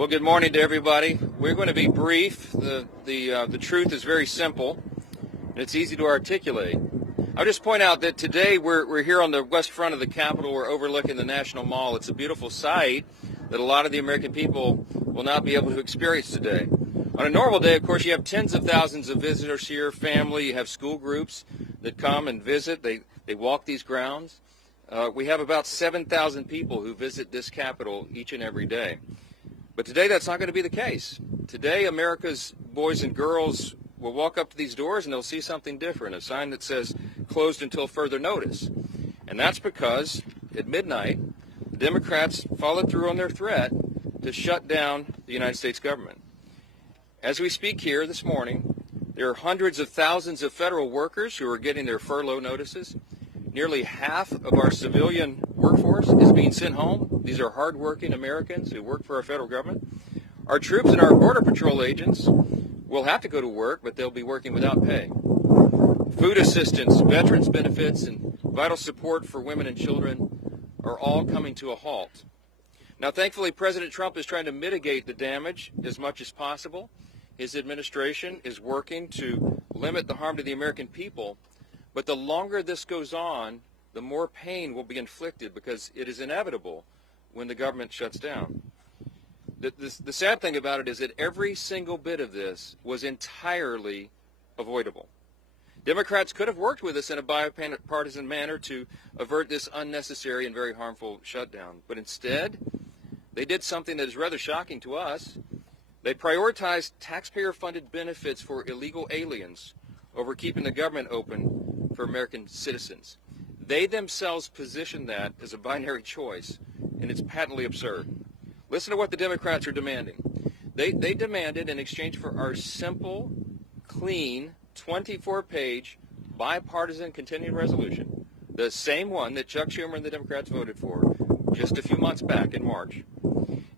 Well, good morning to everybody. We're going to be brief. The truth is very simple, and it's easy to articulate. I'll just point out that today we're here on the west front of the Capitol. We're overlooking the National Mall. It's a beautiful sight that a lot of the American people will not be able to experience today. On a normal day, of course, you have tens of thousands of visitors here, family. You have school groups that come and visit. They walk these grounds. We have about 7,000 people who visit this Capitol each and every day. But today that's not going to be the case. Today America's boys and girls will walk up to these doors and they'll see something different, a sign that says closed until further notice. And that's because at midnight, the Democrats followed through on their threat to shut down the United States government. As we speak here this morning, there are hundreds of thousands of federal workers who are getting their furlough notices. Nearly half of our civilian workforce is being sent home. These are hardworking Americans who work for our federal government. Our troops and our Border Patrol agents will have to go to work, but they'll be working without pay. Food assistance, veterans benefits, and vital support for women and children are all coming to a halt. Now, thankfully, President Trump is trying to mitigate the damage as much as possible. His administration is working to limit the harm to the American people. But the longer this goes on, the more pain will be inflicted because it is inevitable when the government shuts down. The sad thing about it is that every single bit of this was entirely avoidable. Democrats could have worked with us in a bipartisan manner to avert this unnecessary and very harmful shutdown. But instead, they did something that is rather shocking to us. They prioritized taxpayer-funded benefits for illegal aliens over keeping the government open for American citizens. They themselves position that as a binary choice, and it's patently absurd. Listen to what the Democrats are demanding. They demanded, in exchange for our simple, clean, 24-page bipartisan continuing resolution, the same one that Chuck Schumer and the Democrats voted for just a few months back in March.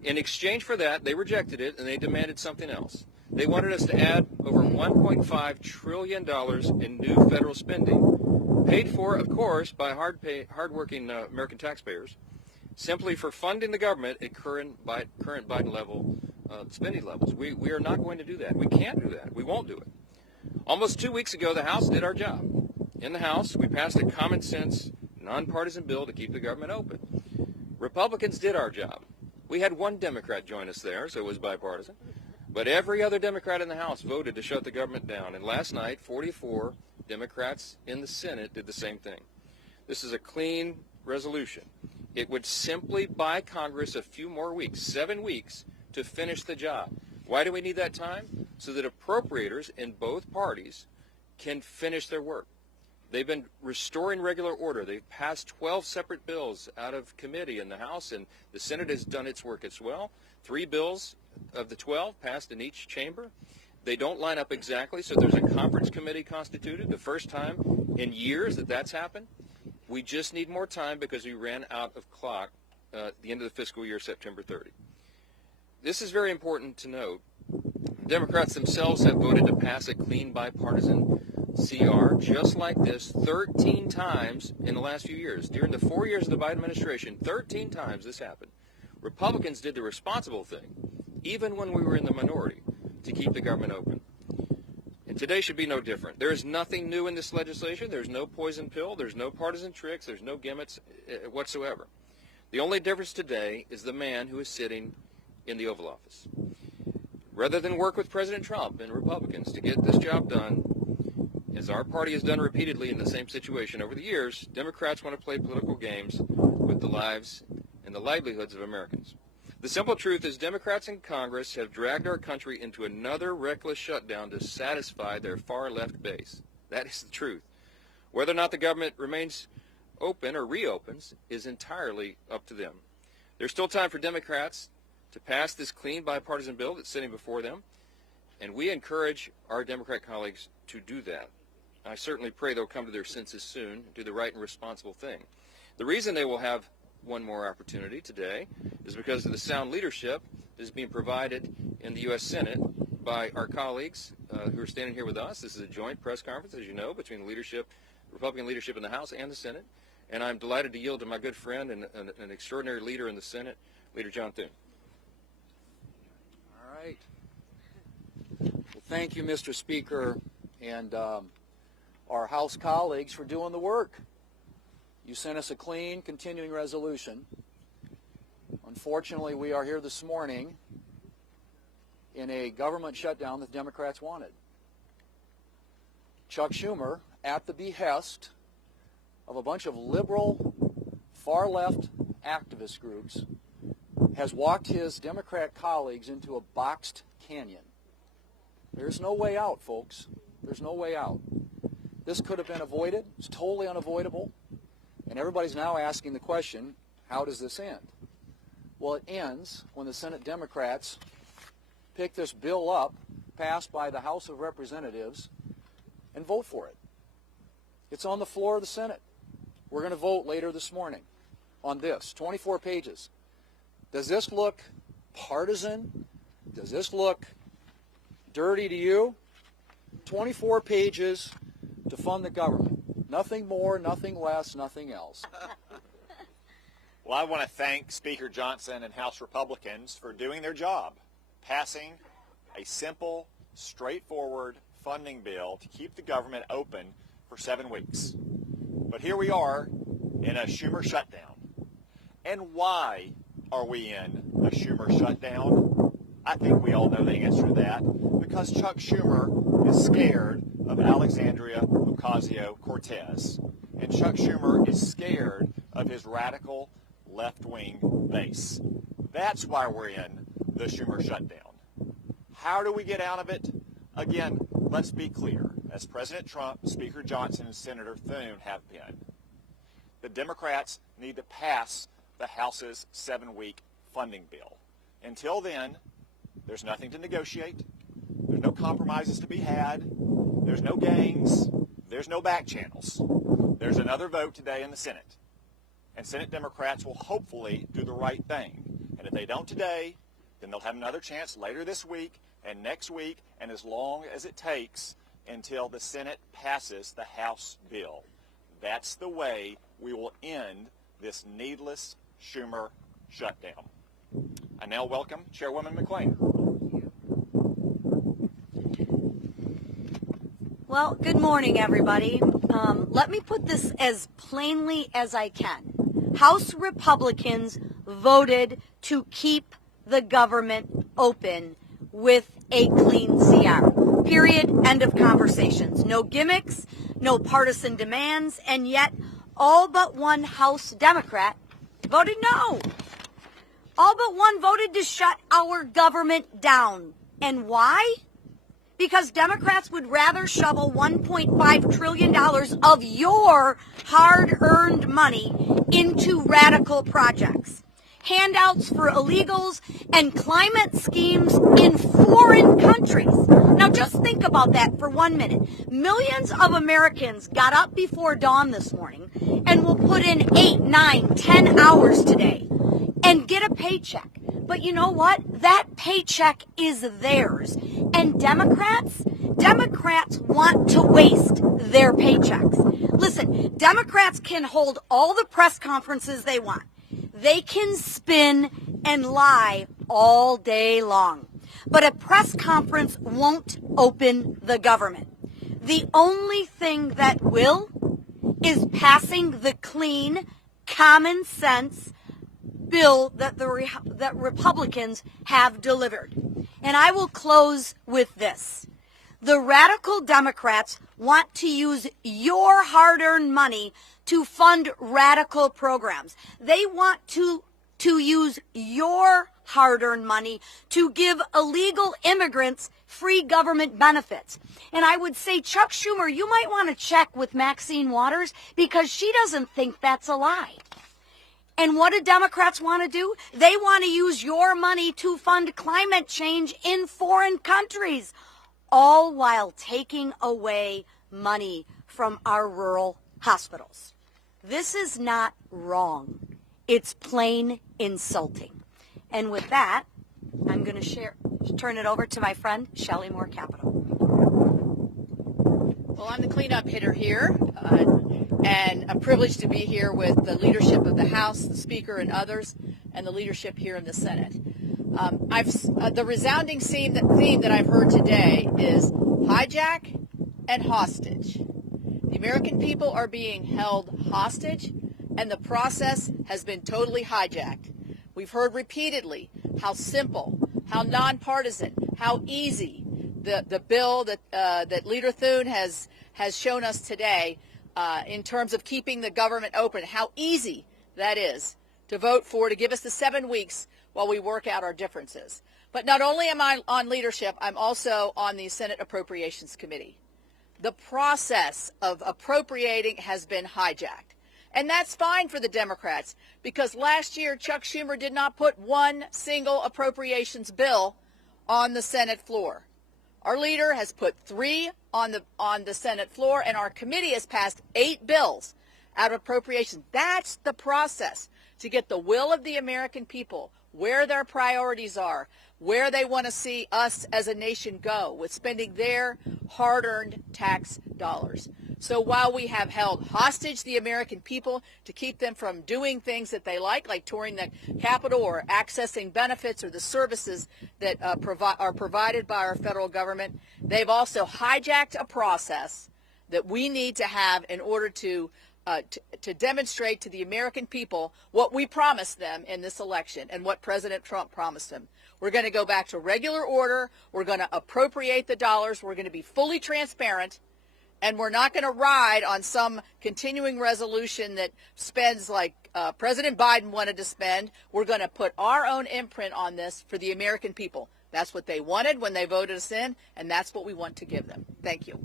In exchange for that, they rejected it, and they demanded something else. They wanted us to add over $1.5 trillion in new federal spending, paid for, of course, by hardworking American taxpayers, simply for funding the government at current Biden level spending levels. We are not going to do that. We can't do that. We won't do it. Almost 2 weeks ago, the House did our job. In the House, we passed a common sense, nonpartisan bill to keep the government open. Republicans did our job. We had one Democrat join us there, so it was bipartisan. But every other Democrat in the House voted to shut the government down. And last night, 44 Democrats in the Senate did the same thing. This is a clean resolution. It would simply buy Congress a few more weeks, 7 weeks, to finish the job. Why do we need that time? So that appropriators in both parties can finish their work. They've been restoring regular order. They've passed 12 separate bills out of committee in the House, and the Senate has done its work as well. 3 bills of the 12 passed in each chamber. They don't line up exactly, so there's a conference committee constituted, the first time in years that that's happened. We just need more time because we ran out of clock at the end of the fiscal year, September 30. This is very important to note. Democrats themselves have voted to pass a clean bipartisan CR just like this 13 times in the last few years. During the 4 years of the Biden administration, 13 times this happened. Republicans did the responsible thing, even when we were in the minority, to keep the government open. And today should be no different. There is nothing new in this legislation. There's no poison pill. There's no partisan tricks. There's no gimmicks whatsoever. The only difference today is the man who is sitting in the Oval Office. Rather than work with President Trump and Republicans to get this job done, as our party has done repeatedly in the same situation over the years, Democrats want to play political games with the lives and the livelihoods of Americans. The simple truth is Democrats in Congress have dragged our country into another reckless shutdown to satisfy their far-left base. That is the truth. Whether or not the government remains open or reopens is entirely up to them. There's still time for Democrats to pass this clean bipartisan bill that's sitting before them, and we encourage our Democrat colleagues to do that. I certainly pray they'll come to their senses soon and do the right and responsible thing. The reason they will have one more opportunity today is because of the sound leadership that is being provided in the U.S. Senate by our colleagues who are standing here with us. This is a joint press conference, as you know, between the leadership, Republican leadership in the House and the Senate. And I'm delighted to yield to my good friend and an extraordinary leader in the Senate, LeaderJohn Thune. right. Well, thank you, Mr. Speaker, and our House colleagues for doing the work. You sent us a clean, continuing resolution. Unfortunately, we are here this morning in a government shutdown that the Democrats wanted. Chuck Schumer, at the behest of a bunch of liberal, far-left activist groups, has walked his Democrat colleagues into a boxed canyon. There's no way out, folks. There's no way out. This could have been avoided. It's totally unavoidable. And everybody's now asking the question, how does this end? Well, it ends when the Senate Democrats pick this bill up, passed by the House of Representatives, and vote for it. It's on the floor of the Senate. We're going to vote later this morning on this, 24 pages. Does this look partisan? Does this look dirty to you? 24 pages to fund the government. Nothing more, nothing less, nothing else. Well, I want to thank Speaker Johnson and House Republicans for doing their job, passing a simple, straightforward funding bill to keep the government open for 7 weeks. But here we are in a Schumer shutdown. And why are we in a Schumer shutdown? I think we all know the answer to that. Because Chuck Schumer is scared of Alexandria Ocasio-Cortez. And Chuck Schumer is scared of his radical left-wing base. That's why we're in the Schumer shutdown. How do we get out of it? Again, let's be clear. As President Trump, Speaker Johnson, and Senator Thune have been, the Democrats need to pass the House's 7-week funding bill. Until then, there's nothing to negotiate. There's no compromises to be had. There's no games. There's no back channels. There's another vote today in the Senate. And Senate Democrats will hopefully do the right thing. And if they don't today, then they'll have another chance later this week and next week and as long as it takes until the Senate passes the House bill. That's the way we will end this needless Schumer shutdown. I now welcome Chairwoman McClain. Well, good morning, everybody. Let me put this as plainly as I can. House Republicans voted to keep the government open with a clean CR. Period. End of conversations. No gimmicks, no partisan demands, and yet all but one House Democrat voted no. All but one voted to shut our government down. And why? Because Democrats would rather shovel $1.5 trillion of your hard-earned money into radical projects. Handouts for illegals and climate schemes in foreign countries. Now just think about that for 1 minute. Millions of Americans got up before dawn this morning and will put in 8, 9, 10 hours today and get a paycheck. But you know what? That paycheck is theirs. And Democrats want to waste their paychecks. Listen, Democrats can hold all the press conferences they want. They can spin and lie all day long. But a press conference won't open the government. The only thing that will is passing the clean, common sense bill that that Republicans have delivered. And I will close with this. The radical Democrats want to use your hard-earned money to fund radical programs. They want to use your hard-earned money to give illegal immigrants free government benefits. And I would say, Chuck Schumer, you might want to check with Maxine Waters because she doesn't think that's a lie. And what do Democrats want to do? They want to use your money to fund climate change in foreign countries, all while taking away money from our rural hospitals. This is not wrong. It's plain insulting. And with that, I'm going to turn it over to my friend, Shelley Moore Capital. Well, I'm the cleanup hitter here, and a privilege to be here with the leadership of the House, the Speaker, and others, and the leadership here in the Senate. The resounding theme that I've heard today is hijack and hostage. The American people are being held hostage, and the process has been totally hijacked. We've heard repeatedly how simple, how nonpartisan, how easy the bill that Leader Thune has shown us today in terms of keeping the government open, how easy that is to vote for, to give us the 7 weeks while we work out our differences. But not only am I on leadership, I'm also on the Senate Appropriations Committee. The process of appropriating has been hijacked. And that's fine for the Democrats, because last year Chuck Schumer did not put one single appropriations bill on the Senate floor. Our leader has put 3 on the Senate floor, and our committee has passed 8 bills out of appropriations. That's the process to get the will of the American people, where their priorities are, where they want to see us as a nation go with spending their hard-earned tax dollars. So while we have held hostage the American people to keep them from doing things that they like touring the Capitol or accessing benefits or the services that are provided by our federal government, they've also hijacked a process that we need to have in order to demonstrate to the American people what we promised them in this election and what President Trump promised them. We're going to go back to regular order. We're going to appropriate the dollars. We're going to be fully transparent. And we're not going to ride on some continuing resolution that spends like President Biden wanted to spend. We're going to put our own imprint on this for the American people. That's what they wanted when they voted us in, and that's what we want to give them. Thank you.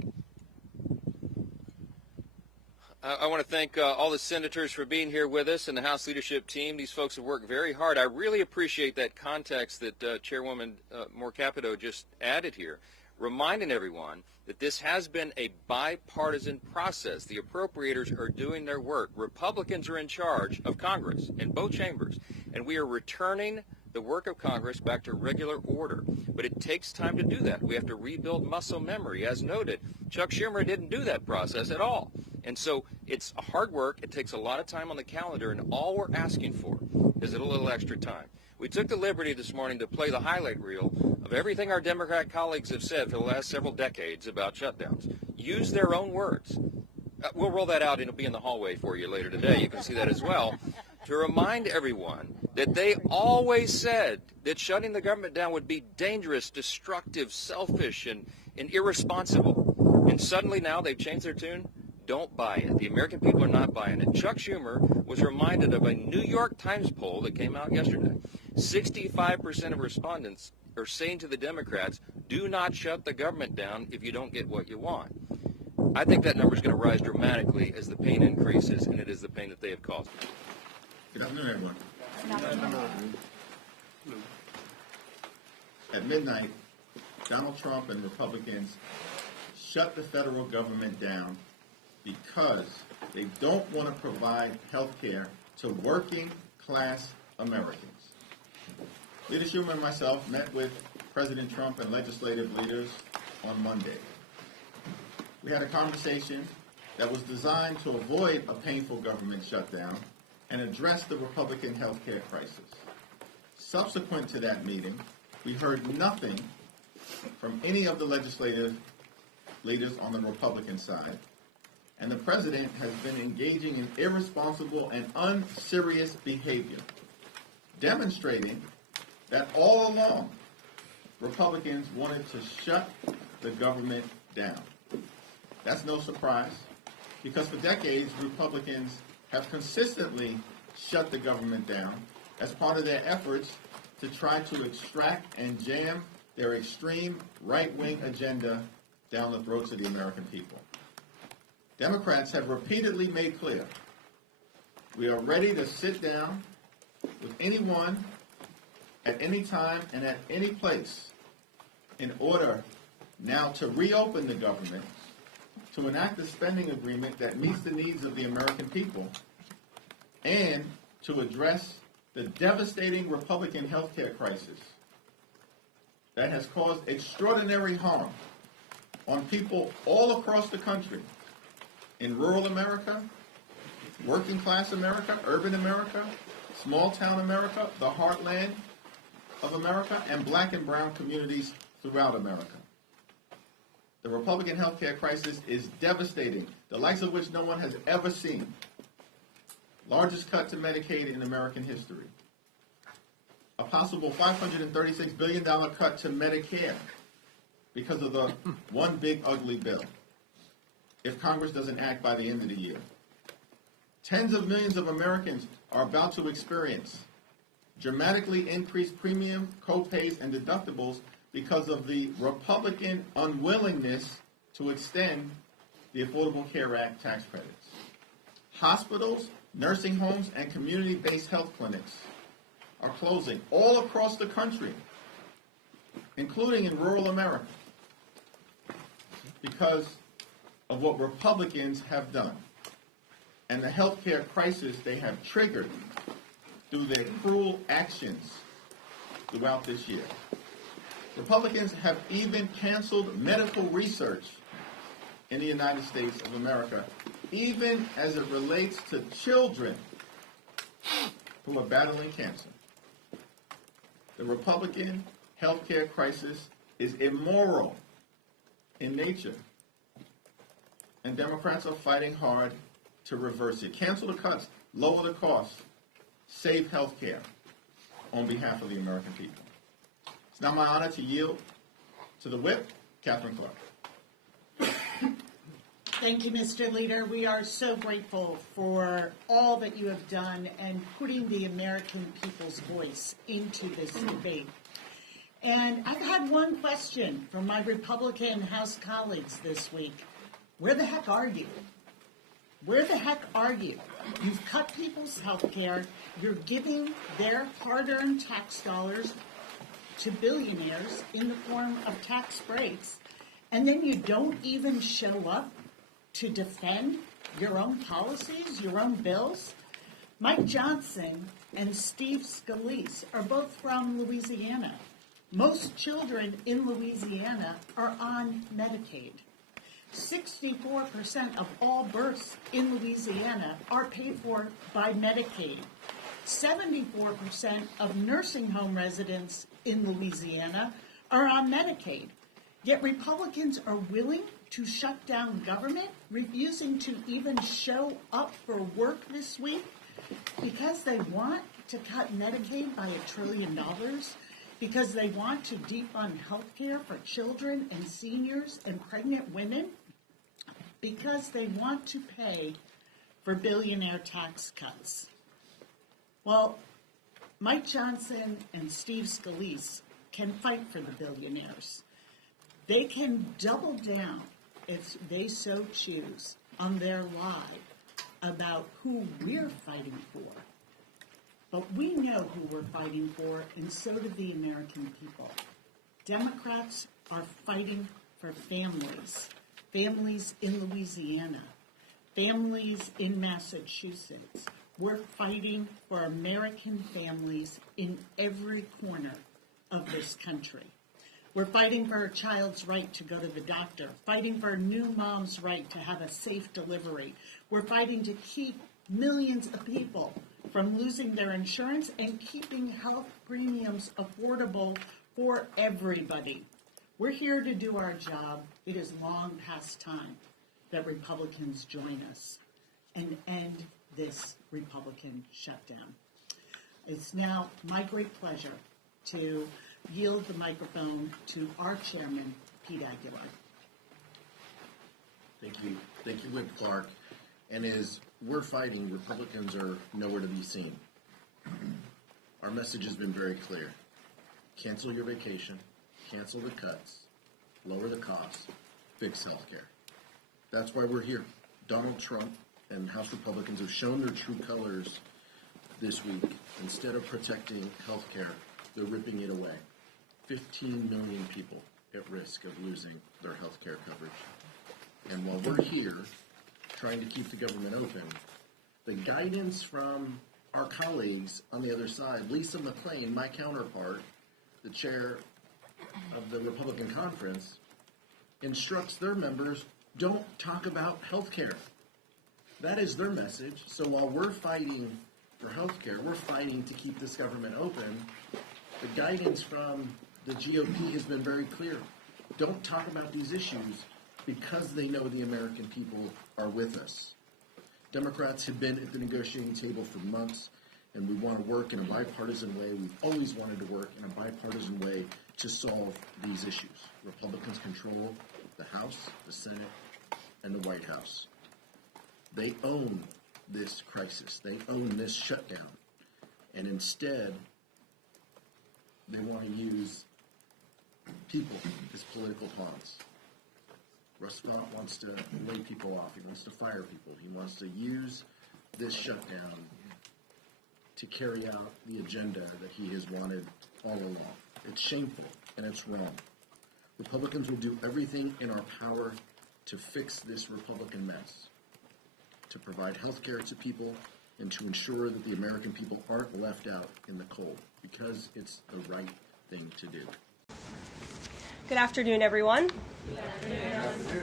I want to thank all the senators for being here with us and the House leadership team. These folks have worked very hard. I really appreciate that context that Chairwoman Moore Capito just added here, reminding everyone that this has been a bipartisan process. The appropriators are doing their work. Republicans are in charge of Congress in both chambers, and we are returning the work of Congress back to regular order. But it takes time to do that. We have to rebuild muscle memory. As noted, Chuck Schumer didn't do that process at all. And so it's hard work. It takes a lot of time on the calendar, and all we're asking for is a little extra time. We took the liberty this morning to play the highlight reel of everything our Democrat colleagues have said for the last several decades about shutdowns. Use their own words. We'll roll that out, and it'll be in the hallway for you later today. You can see that as well. To remind everyone that they always said that shutting the government down would be dangerous, destructive, selfish, and irresponsible. And suddenly now they've changed their tune. Don't buy it. The American people are not buying it. Chuck Schumer was reminded of a New York Times poll that came out yesterday. 65% of respondents are saying to the Democrats, do not shut the government down if you don't get what you want. I think that number is going to rise dramatically as the pain increases, and it is the pain that they have caused. Good afternoon, everyone. At midnight, Donald Trump and Republicans shut the federal government down because they don't want to provide health care to working class Americans. Leader Schumer and myself met with President Trump and legislative leaders on Monday. We had a conversation that was designed to avoid a painful government shutdown and address the Republican health care crisis. Subsequent to that meeting, we heard nothing from any of the legislative leaders on the Republican side, and the president has been engaging in irresponsible and unserious behavior, demonstrating that all along Republicans wanted to shut the government down. That's no surprise, because for decades Republicans have consistently shut the government down as part of their efforts to try to extract and jam their extreme right-wing agenda down the throats of the American people. Democrats have repeatedly made clear we are ready to sit down with anyone at any time and at any place in order now to reopen the government, to enact a spending agreement that meets the needs of the American people, and to address the devastating Republican health care crisis that has caused extraordinary harm on people all across the country, in rural America, working class America, urban America, small town America, the heartland, of America and black and brown communities throughout America. The Republican health care crisis is devastating, the likes of which no one has ever seen. Largest cut to Medicaid in American history. A possible $536 billion cut to Medicare because of the one big ugly bill, if Congress doesn't act by the end of the year. Tens of millions of Americans are about to experience dramatically increased premium, co-pays, and deductibles because of the Republican unwillingness to extend the Affordable Care Act tax credits. Hospitals, nursing homes, and community-based health clinics are closing all across the country, including in rural America, because of what Republicans have done and the health care crisis they have triggered through their cruel actions throughout this year. Republicans have even canceled medical research in the United States of America, even as it relates to children who are battling cancer. The Republican health care crisis is immoral in nature, and Democrats are fighting hard to reverse it. Cancel the cuts, lower the costs, save health care on behalf of the American people. It's now my honor to yield to the whip, Katherine Clark. Thank you, Mr. Leader. We are so grateful for all that you have done and putting the American people's voice into this debate. And I've had one question from my Republican House colleagues this week. Where the heck are you? Where the heck are you? You've cut people's health care. You're giving their hard-earned tax dollars to billionaires in the form of tax breaks. And then you don't even show up to defend your own policies, your own bills. Mike Johnson and Steve Scalise are both from Louisiana. Most children in Louisiana are on Medicaid. 64% of all births in Louisiana are paid for by Medicaid. 74% of nursing home residents in Louisiana are on Medicaid. Yet Republicans are willing to shut down government, refusing to even show up for work this week because they want to cut Medicaid by $1 trillion, because they want to defund health care for children and seniors and pregnant women, because they want to pay for billionaire tax cuts. Well, Mike Johnson and Steve Scalise can fight for the billionaires. They can double down, if they so choose, on their lie about who we're fighting for. But we know who we're fighting for, and so do the American people. Democrats are fighting for families. Families in Louisiana. Families in Massachusetts. We're fighting for American families in every corner of this country. We're fighting for a child's right to go to the doctor, fighting for a new mom's right to have a safe delivery. We're fighting to keep millions of people from losing their insurance and keeping health premiums affordable for everybody. We're here to do our job. It is long past time that Republicans join us and end this Republican shutdown. It's now my great pleasure to yield the microphone to our chairman, Pete Aguilar. Thank you, Whip Clark. And as we're fighting, Republicans are nowhere to be seen. Our message has been very clear. Cancel your vacation, cancel the cuts, lower the costs, fix health care. That's why we're here. Donald Trump and House Republicans have shown their true colors this week. Instead of protecting health care, they're ripping it away. 15 million people at risk of losing their health care coverage. And while we're here trying to keep the government open, the guidance from our colleagues on the other side, Lisa McClain, my counterpart, the chair of the Republican conference, instructs their members, don't talk about health care. That is their message. So while we're fighting for health care, we're fighting to keep this government open. The guidance from the GOP has been very clear. Don't talk about these issues because they know the American people are with us. Democrats have been at the negotiating table for months, and we want to work in a bipartisan way. We've always wanted to work in a bipartisan way to solve these issues. Republicans control the House, the Senate, and the White House. They own this crisis. They own this shutdown. And instead, they want to use people as political pawns. Russ Scott wants to lay people off. He wants to fire people. He wants to use this shutdown to carry out the agenda that he has wanted all along. It's shameful and it's wrong. Republicans will do everything in our power to fix this Republican mess, to provide health care to people, and to ensure that the American people aren't left out in the cold, because it's the right thing to do. Good afternoon, everyone.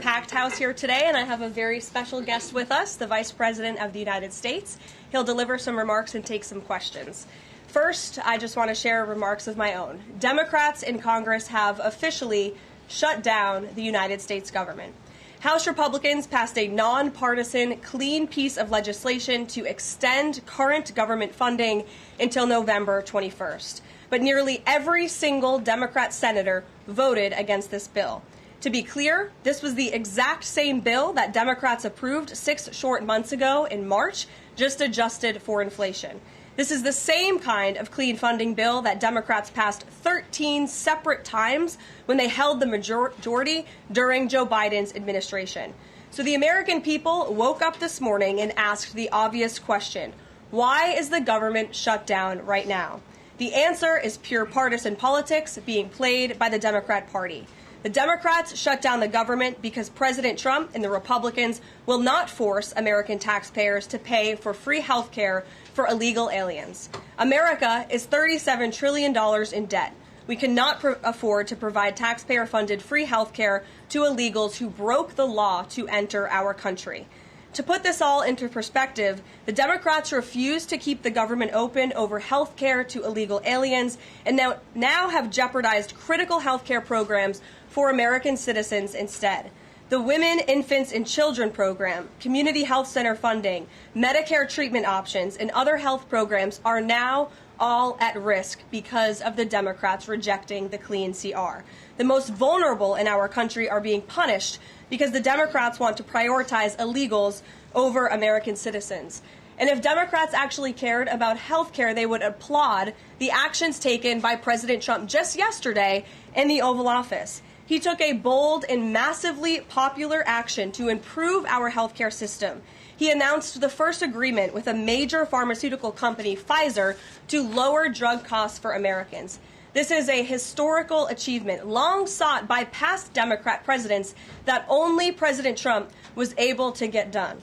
Packed house here today, and I have a very special guest with us, the Vice President of the United States. He'll deliver some remarks and take some questions. First, I just want to share remarks of my own. Democrats in Congress have officially shut down the United States government. House Republicans passed a nonpartisan, clean piece of legislation to extend current government funding until November 21st. But nearly every single Democrat senator voted against this bill. To be clear, this was the exact same bill that Democrats approved 6 short months ago in March, just adjusted for inflation. This is the same kind of clean funding bill that Democrats passed 13 separate times when they held the majority during Joe Biden's administration. So the American people woke up this morning and asked the obvious question: why is the government shut down right now? The answer is pure partisan politics being played by the Democrat Party. The Democrats shut down the government because President Trump and the Republicans will not force American taxpayers to pay for free health care for illegal aliens. America is $37 trillion in debt. We cannot afford to provide taxpayer-funded free health care to illegals who broke the law to enter our country. To put this all into perspective, the Democrats refused to keep the government open over health care to illegal aliens and now have jeopardized critical health care programs for American citizens instead. The Women, Infants, and Children program, community health center funding, Medicare treatment options, and other health programs are now all at risk because of the Democrats rejecting the clean CR. The most vulnerable in our country are being punished because the Democrats want to prioritize illegals over American citizens. And if Democrats actually cared about health care, they would applaud the actions taken by President Trump just yesterday in the Oval Office. He took a bold and massively popular action to improve our healthcare system. He announced the first agreement with a major pharmaceutical company, Pfizer, to lower drug costs for Americans. This is a historical achievement long sought by past Democrat presidents that only President Trump was able to get done.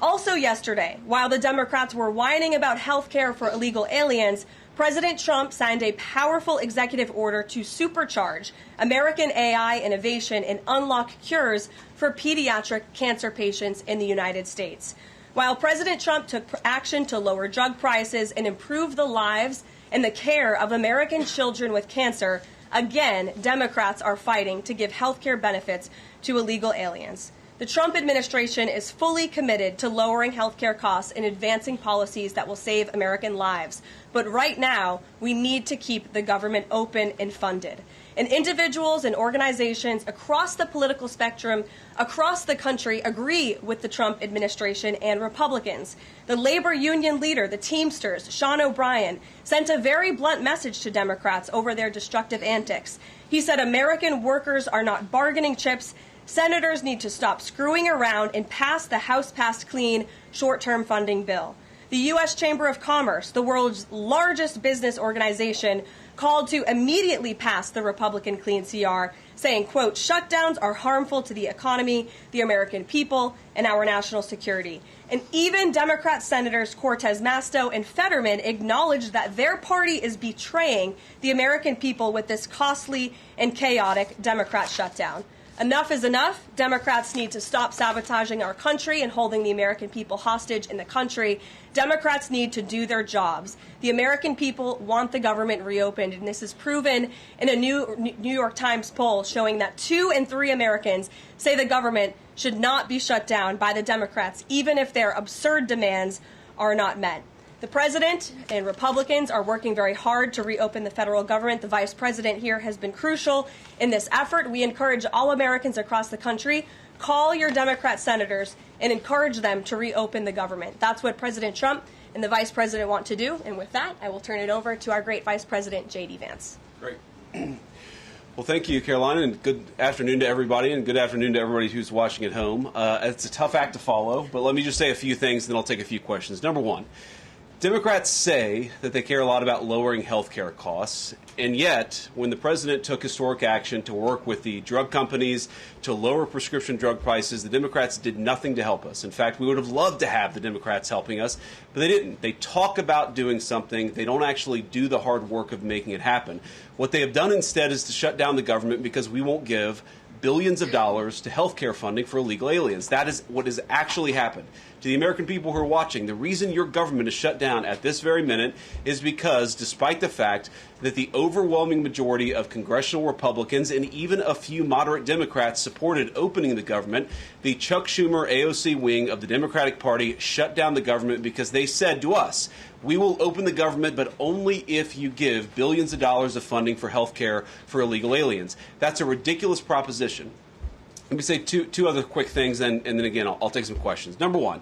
Also yesterday, while the Democrats were whining about health care for illegal aliens, President Trump signed a powerful executive order to supercharge American AI innovation and unlock cures for pediatric cancer patients in the United States. While President Trump took action to lower drug prices and improve the lives and the care of American children with cancer, again, Democrats are fighting to give health care benefits to illegal aliens. The Trump administration is fully committed to lowering health care costs and advancing policies that will save American lives. But right now, we need to keep the government open and funded. And individuals and organizations across the political spectrum, across the country, agree with the Trump administration and Republicans. The labor union leader, the Teamsters, Sean O'Brien, sent a very blunt message to Democrats over their destructive antics. He said American workers are not bargaining chips. Senators need to stop screwing around and pass the House-passed clean short-term funding bill. The U.S. Chamber of Commerce, the world's largest business organization, called to immediately pass the Republican clean CR, saying, quote, shutdowns are harmful to the economy, the American people, and our national security. And even Democrat Senators Cortez Masto and Fetterman acknowledged that their party is betraying the American people with this costly and chaotic Democrat shutdown. Enough is enough. Democrats need to stop sabotaging our country and holding the American people hostage in the country. Democrats need to do their jobs. The American people want the government reopened, and this is proven in a New York Times poll showing that 2 in 3 Americans say the government should not be shut down by the Democrats, even if their absurd demands are not met. The president and Republicans are working very hard to reopen the federal government. The vice president here has been crucial in this effort. We encourage all Americans across the country, call your Democrat senators and encourage them to reopen the government. That's what President Trump and the vice president want to do. And with that, I will turn it over to our great vice president, JD Vance. Great. Well, thank you, Karoline, and good afternoon to everybody, and good afternoon to everybody who's watching at home. It's a tough act to follow, but let me just say a few things, and then I'll take a few questions. Number one, Democrats say that they care a lot about lowering health care costs, and yet when the president took historic action to work with the drug companies to lower prescription drug prices, the Democrats did nothing to help us. In fact, we would have loved to have the Democrats helping us, but they didn't. They talk about doing something. They don't actually do the hard work of making it happen. What they have done instead is to shut down the government because we won't give billions of dollars to health care funding for illegal aliens. That is what has actually happened. To the American people who are watching, the reason your government is shut down at this very minute is because, despite the fact that the overwhelming majority of congressional Republicans and even a few moderate Democrats supported opening the government, the Chuck Schumer AOC wing of the Democratic Party shut down the government because they said to us, we will open the government, but only if you give billions of dollars of funding for health care for illegal aliens. That's a ridiculous proposition. Let me say two other quick things, and then again, I'll take some questions. Number one,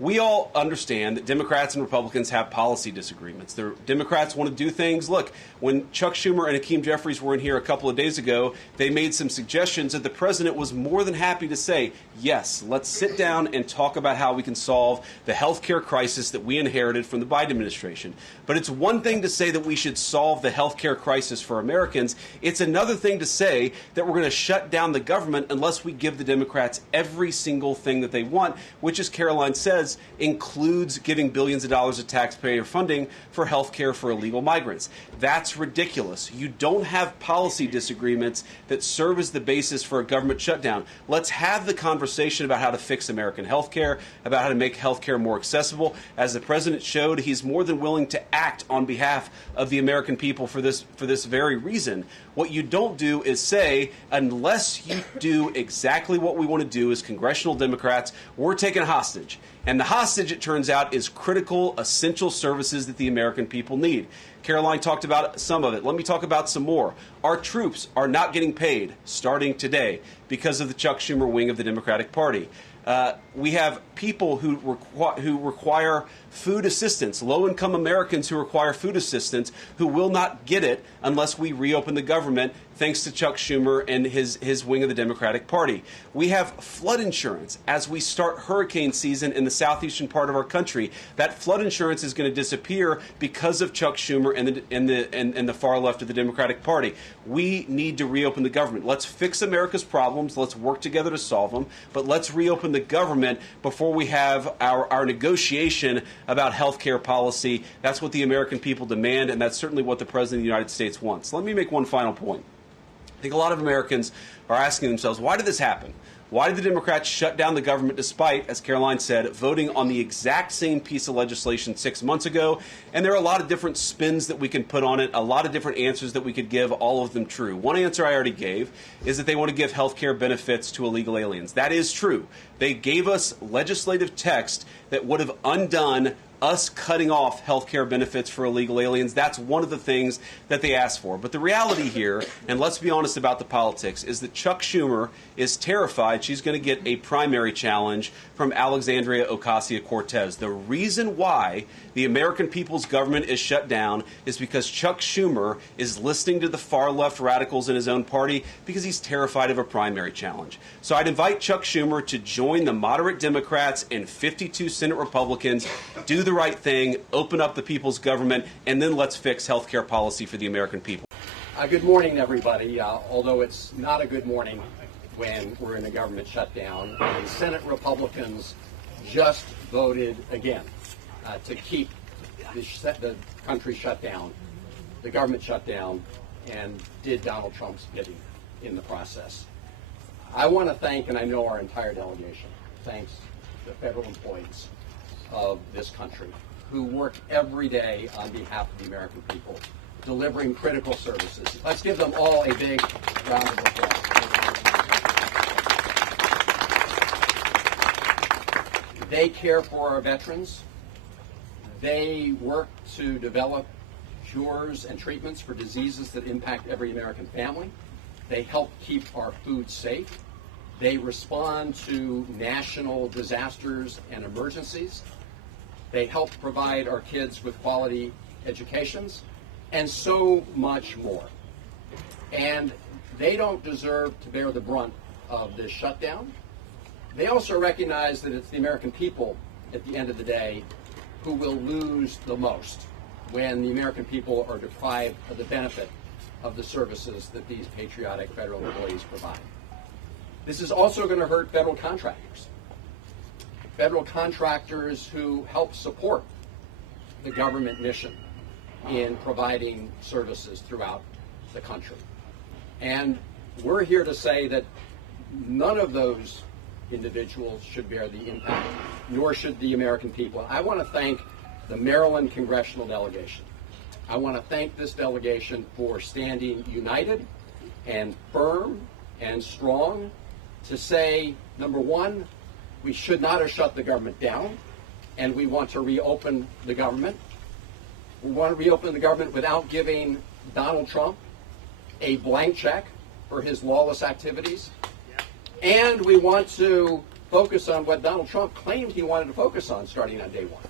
we all understand that Democrats and Republicans have policy disagreements. The Democrats want to do things. Look, when Chuck Schumer and Hakeem Jeffries were in here a couple of days ago, they made some suggestions that the president was more than happy to say, yes, let's sit down and talk about how we can solve the health care crisis that we inherited from the Biden administration. But it's one thing to say that we should solve the health care crisis for Americans. It's another thing to say that we're going to shut down the government unless we give the Democrats every single thing that they want, which, as Karoline says, includes giving billions of dollars of taxpayer funding for health care for illegal migrants. That's ridiculous. You don't have policy disagreements that serve as the basis for a government shutdown. Let's have the conversation about how to fix American health care, about how to make health care more accessible. As the president showed, he's more than willing to act on behalf of the American people for this very reason. What you don't do is say, unless you do exactly what we want to do as congressional Democrats, we're taking a hostage. And the hostage, it turns out, is critical, essential services that the American people need. Karoline talked about some of it. Let me talk about some more. Our troops are not getting paid starting today because of the Chuck Schumer wing of the Democratic Party. We have people who require food assistance, low-income Americans who require food assistance, who will not get it unless we reopen the government, thanks to Chuck Schumer and his wing of the Democratic Party. We have flood insurance as we start hurricane season in the southeastern part of our country. That flood insurance is going to disappear because of Chuck Schumer and the far left of the Democratic Party. We need to reopen the government. Let's fix America's problems. Let's work together to solve them. But let's reopen the government before we have our negotiation about health care policy. That's what the American people demand, and that's certainly what the President of the United States wants. Let me make one final point. I think a lot of Americans are asking themselves, why did this happen? Why did the Democrats shut down the government despite, as Karoline said, voting on the exact same piece of legislation 6 months ago? And there are a lot of different spins that we can put on it, a lot of different answers that we could give, all of them true. One answer I already gave is that they want to give health care benefits to illegal aliens. That is true. They gave us legislative text that would have undone us cutting off health care benefits for illegal aliens. That's one of the things that they asked for. But the reality here, and let's be honest about the politics, is that Chuck Schumer is terrified she's going to get a primary challenge from Alexandria Ocasio-Cortez. The reason why the American people's government is shut down is because Chuck Schumer is listening to the far-left radicals in his own party because he's terrified of a primary challenge. So I'd invite Chuck Schumer to join the moderate Democrats and 52 Senate Republicans, do the right thing, open up the people's government, and then let's fix health care policy for the American people. Good morning, everybody. Although it's not a good morning when we're in a government shutdown, the Senate Republicans just voted again to keep the country shut down, the government shut down, and did Donald Trump's bidding in the process. I want to thank, and I know our entire delegation, thanks the federal employees of this country who work every day on behalf of the American people, delivering critical services. Let's give them all a big round of applause. They care for our veterans. They work to develop cures and treatments for diseases that impact every American family. They help keep our food safe. They respond to national disasters and emergencies. They help provide our kids with quality educations and so much more. And they don't deserve to bear the brunt of this shutdown. They also recognize that it's the American people at the end of the day who will lose the most when the American people are deprived of the benefit of the services that these patriotic federal employees provide. This is also going to hurt federal contractors. Federal contractors who help support the government mission in providing services throughout the country. And we're here to say that none of those individuals should bear the impact, nor should the American people. I want to thank the Maryland congressional delegation. I want to thank this delegation for standing united and firm and strong to say, number one, we should not have shut the government down, and we want to reopen the government. We want to reopen the government without giving Donald Trump a blank check for his lawless activities. And we want to focus on what Donald Trump claimed he wanted to focus on starting on day one,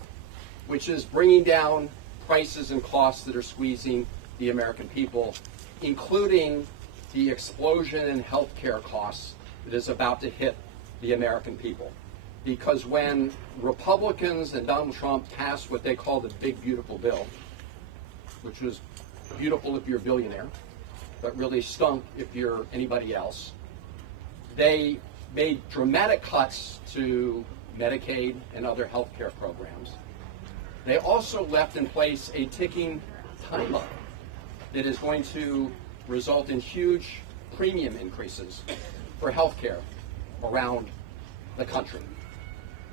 which is bringing down prices and costs that are squeezing the American people, including the explosion in health care costs that is about to hit the American people. Because when Republicans and Donald Trump passed what they call the Big Beautiful Bill, which was beautiful if you're a billionaire, but really stunk if you're anybody else, they made dramatic cuts to Medicaid and other health care programs. They also left in place a ticking time bomb that is going to result in huge premium increases for health care around the country.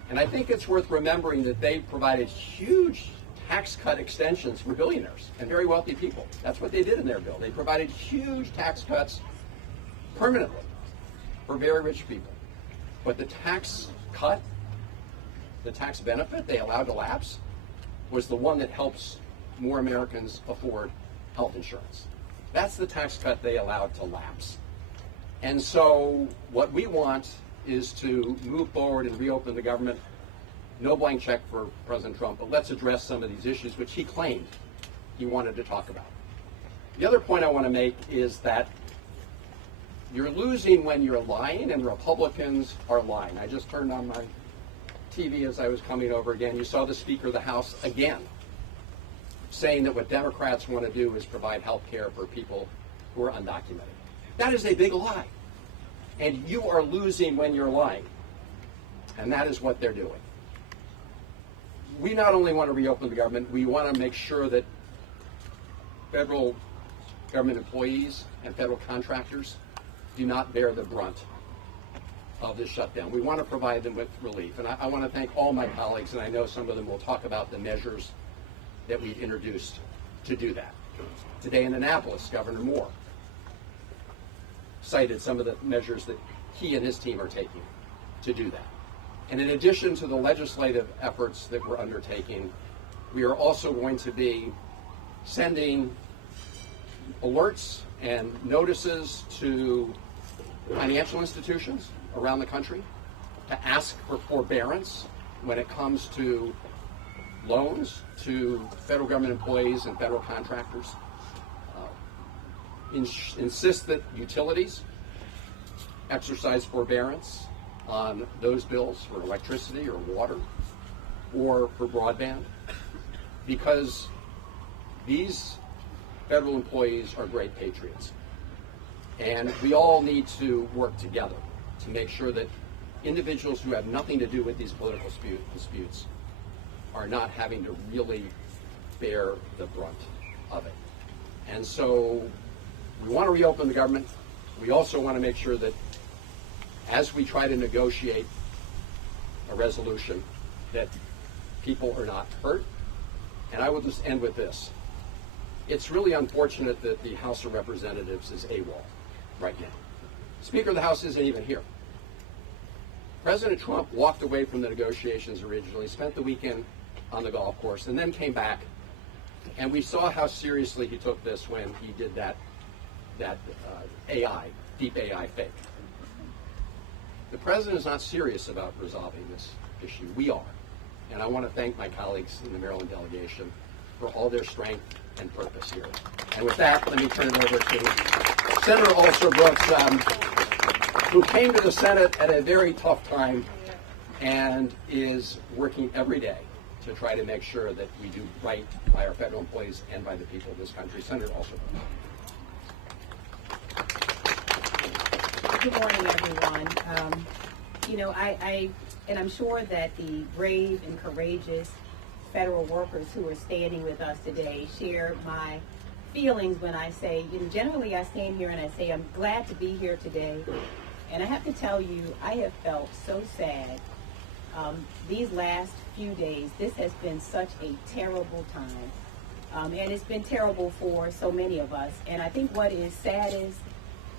And I think it's worth remembering that they provided huge tax cut extensions for billionaires and very wealthy people. That's what they did in their bill. They provided huge tax cuts permanently for very rich people. But the tax cut, the tax benefit they allowed to lapse, was the one that helps more Americans afford health insurance. That's the tax cut they allowed to lapse. And so what we want is to move forward and reopen the government. No blank check for President Trump, but let's address some of these issues which he claimed he wanted to talk about. The other point I want to make is that you're losing when you're lying, and Republicans are lying. I just turned on my TV as I was coming over again. You saw the Speaker of the House again saying that what Democrats want to do is provide health care for people who are undocumented. That is a big lie. And you are losing when you're lying. And that is what they're doing. We not only want to reopen the government, we want to make sure that federal government employees and federal contractors do not bear the brunt of this shutdown. We want to provide them with relief. And I want to thank all my colleagues, and I know some of them will talk about the measures that we've introduced to do that. Today in Annapolis, Governor Moore cited some of the measures that he and his team are taking to do that. And in addition to the legislative efforts that we're undertaking, we are also going to be sending alerts and notices to financial institutions around the country to ask for forbearance when it comes to loans to federal government employees and federal contractors. Insist that utilities exercise forbearance on those bills for electricity or water or for broadband, because these federal employees are great patriots. And we all need to work together to make sure that individuals who have nothing to do with these political disputes are not having to really bear the brunt of it. And so we want to reopen the government. We also want to make sure that as we try to negotiate a resolution that people are not hurt. And I will just end with this. It's really unfortunate that the House of Representatives is AWOL right now. Speaker of the House isn't even here. President Trump walked away from the negotiations originally, spent the weekend on the golf course, and then came back. And we saw how seriously he took this when he did that AI, deep AI fake. The president is not serious about resolving this issue. We are. And I want to thank my colleagues in the Maryland delegation for all their strength and purpose here. And with that, let me turn it over to Senator Alsobrooks, who came to the Senate at a very tough time and is working every day to try to make sure that we do right by our federal employees and by the people of this country. Senator Alsobrooks. Good morning, everyone. And I'm sure that the brave and courageous federal workers who are standing with us today share my feelings when I say, generally I stand here and I say, I'm glad to be here today. And I have to tell you, I have felt so sad these last few days. This has been such a terrible time. And it's been terrible for so many of us. And I think what is saddest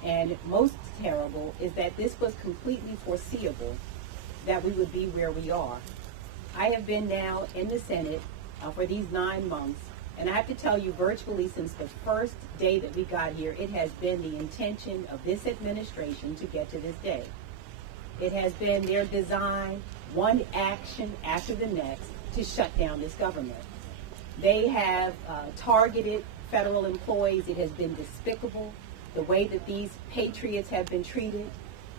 and most terrible is that this was completely foreseeable that we would be where we are. I have been now in the Senate for these 9 months, and I have to tell you, virtually since the first day that we got here, it has been the intention of this administration to get to this day. It has been their design, one action after the next, to shut down this government. They have targeted federal employees. It has been despicable, the way that these patriots have been treated,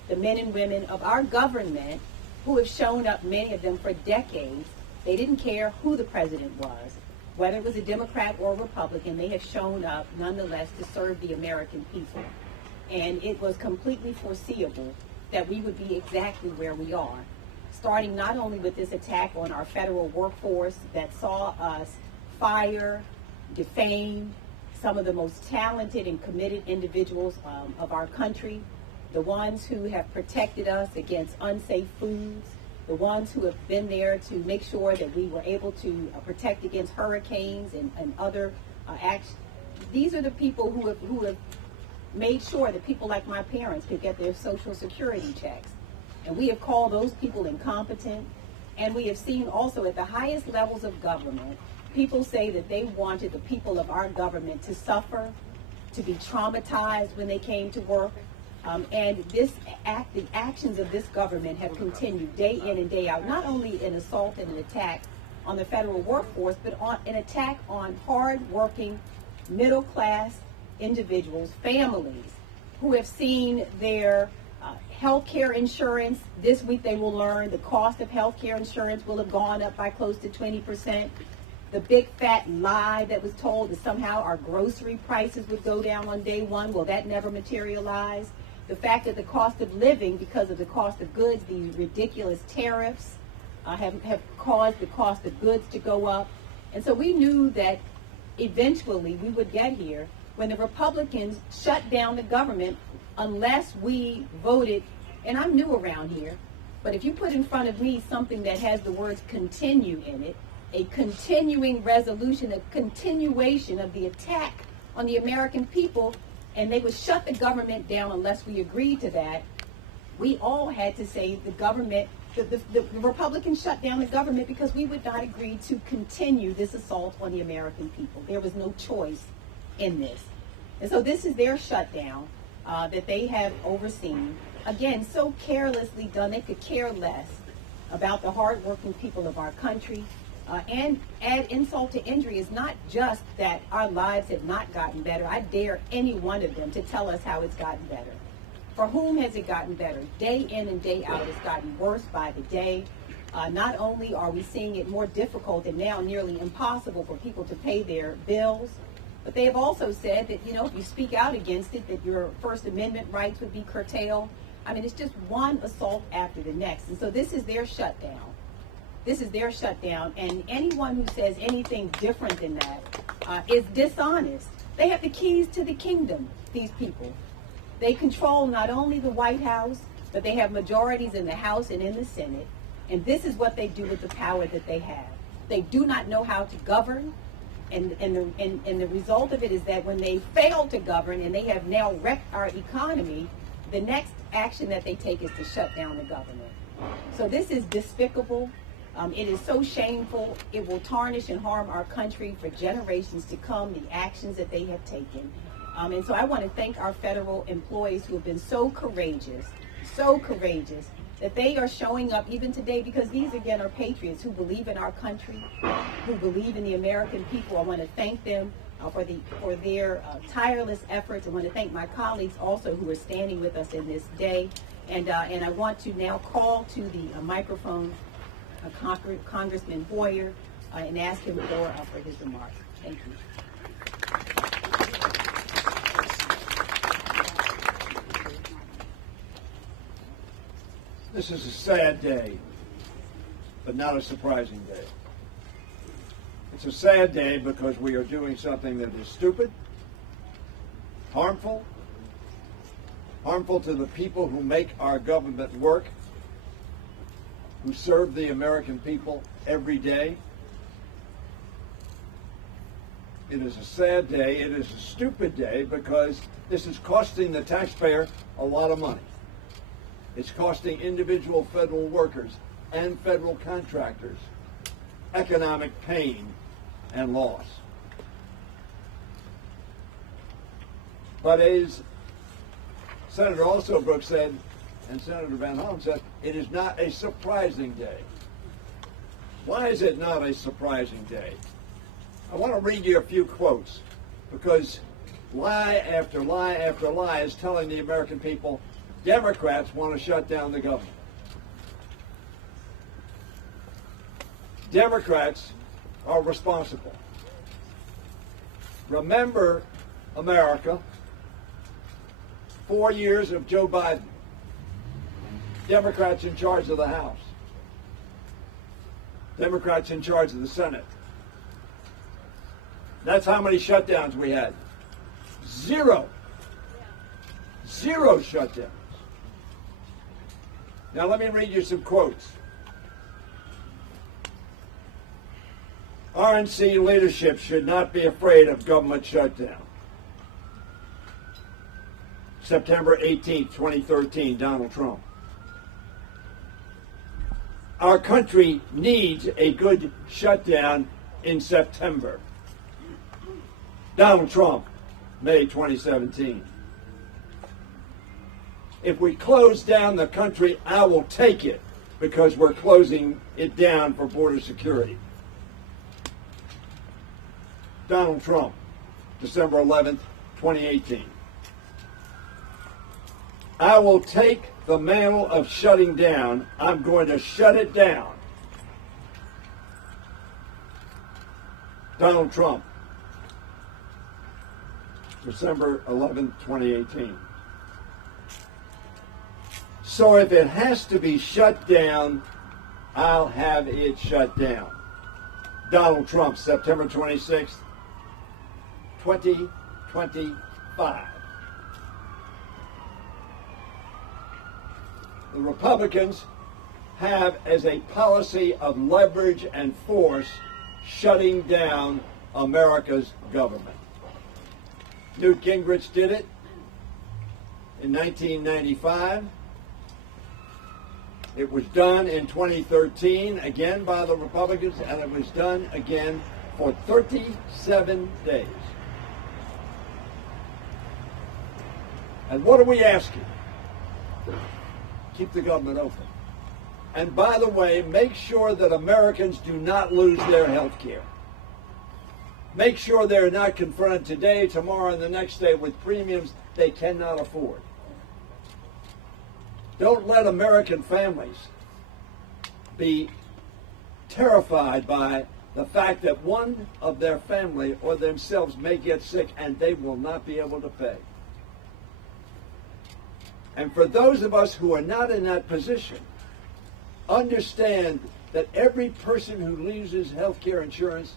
the men and women of our government who have shown up, many of them for decades. They didn't care who the president was, whether it was a Democrat or a Republican. They have shown up nonetheless to serve the American people. And it was completely foreseeable that we would be exactly where we are, starting not only with this attack on our federal workforce that saw us fire, defame some of the most talented and committed individuals of our country, the ones who have protected us against unsafe foods, the ones who have been there to make sure that we were able to protect against hurricanes and other acts. These are the people who have made sure that people like my parents could get their Social Security checks. And we have called those people incompetent. And we have seen also at the highest levels of government, people say that they wanted the people of our government to suffer, to be traumatized when they came to work. And the actions of this government have continued day in and day out, not only an assault and an attack on the federal workforce, but on an attack on hard-working, middle-class individuals, families, who have seen their health care insurance. This week they will learn the cost of health care insurance will have gone up by close to 20%. The big fat lie that was told that somehow our grocery prices would go down on day one, well, that never materialized. The fact that the cost of living, because of the cost of goods, the ridiculous tariffs have caused the cost of goods to go up. And so we knew that eventually we would get here when the Republicans shut down the government unless we voted, and I'm new around here, but if you put in front of me something that has the words continue in it, a continuing resolution, a continuation of the attack on the American people, and they would shut the government down unless we agreed to that, we all had to say the government, the Republicans shut down the government because we would not agree to continue this assault on the American people. There was no choice in this. And so this is their shutdown that they have overseen. Again, so carelessly done, they could care less about the hardworking people of our country. And add insult to injury is not just that our lives have not gotten better. I dare any one of them to tell us how it's gotten better. For whom has it gotten better? Day in and day out, it's gotten worse by the day. Not only are we seeing it more difficult and now nearly impossible for people to pay their bills, but they have also said that, if you speak out against it, that your First Amendment rights would be curtailed. I mean, it's just one assault after the next. And so this is their shutdown. This is their shutdown, and anyone who says anything different than that is dishonest. They have the keys to the kingdom, these people. They control not only the White House, but they have majorities in the House and in the Senate, and this is what they do with the power that they have. They do not know how to govern, and the result of it is that when they fail to govern and they have now wrecked our economy, the next action that they take is to shut down the government. So this is despicable. It is so shameful. It will tarnish and harm our country for generations to come, the actions that they have taken. And so I want to thank our federal employees who have been so courageous, that they are showing up even today, because these, again, are patriots who believe in our country, who believe in the American people. I want to thank them for their tireless efforts. I want to thank my colleagues also who are standing with us in this day. And I want to now call to the microphone Congressman Hoyer and ask him for his remarks. Thank you. This is a sad day, but not a surprising day. It's a sad day because we are doing something that is stupid, harmful to the people who make our government work, who serve the American people every day. It is a sad day. It is a stupid day because this is costing the taxpayer a lot of money. It's costing individual federal workers and federal contractors economic pain and loss. But as Senator Alsobrooks said, and Senator Van Hollen said, it is not a surprising day. Why is it not a surprising day? I want to read you a few quotes, because lie after lie after lie is telling the American people Democrats want to shut down the government. Democrats are responsible. Remember, America, 4 years of Joe Biden. Democrats in charge of the House. Democrats in charge of the Senate. That's how many shutdowns we had. Zero. Zero shutdowns. Now let me read you some quotes. RNC leadership should not be afraid of government shutdown. September 18, 2013, Donald Trump. Our country needs a good shutdown in September. Donald Trump, May 2017. If we close down the country, I will take it, because we're closing it down for border security. Donald Trump, December 11th, 2018. I will take the mantle of shutting down. I'm going to shut it down. Donald Trump, December 11th, 2018. So if it has to be shut down, I'll have it shut down. Donald Trump, September 26th, 2025. The Republicans have as a policy of leverage and force shutting down America's government. Newt Gingrich did it in 1995. It was done in 2013, again by the Republicans, and it was done again for 37 days. And what are we asking? Keep the government open. And by the way, make sure that Americans do not lose their health care. Make sure they're not confronted today, tomorrow, and the next day with premiums they cannot afford. Don't let American families be terrified by the fact that one of their family or themselves may get sick and they will not be able to pay. And for those of us who are not in that position, understand that every person who loses health care insurance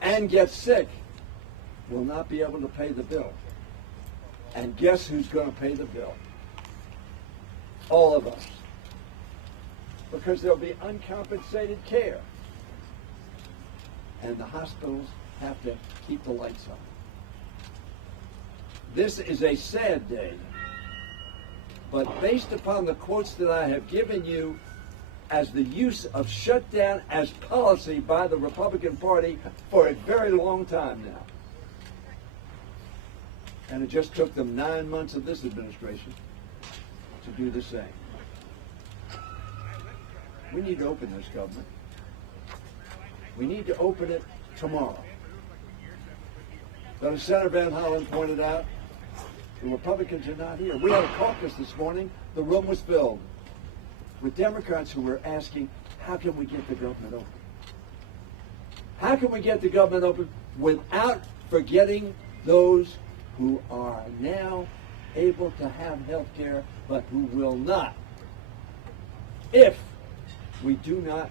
and gets sick will not be able to pay the bill. And guess who's going to pay the bill? all of us, because there'll be uncompensated care. And the hospitals have to keep the lights on. This is a sad day, but based upon the quotes that I have given you as the use of shutdown as policy by the Republican Party for a very long time now, and it just took them 9 months of this administration to do the same. We need to open this government. We need to open it tomorrow. But as Senator Van Hollen pointed out, the Republicans are not here. We had a caucus this morning. The room was filled with Democrats who were asking, how can we get the government open? How can we get the government open without forgetting those who are now able to have health care, but who will not if we do not